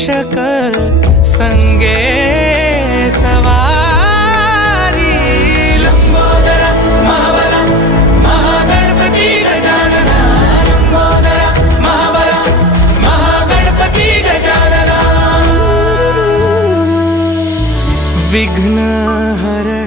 पोषक संगे सवारी लंबोदरा महाबला महागणपती गजानना लंबोदरा महाबला महागणपती गजानना विघ्न हर